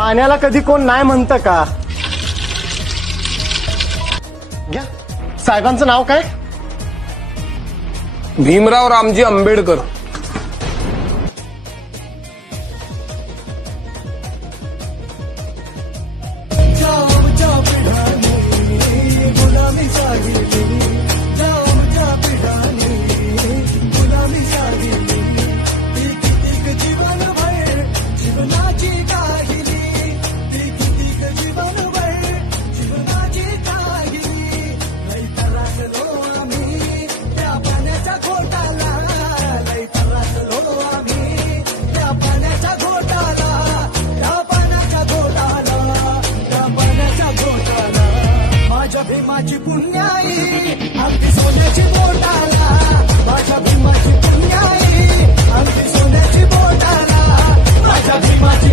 पाण्याला कधी कोण नाही म्हणतं का? घ्या, साहेबांचं नाव काय? भीमराव रामजी आंबेडकर. गुलामी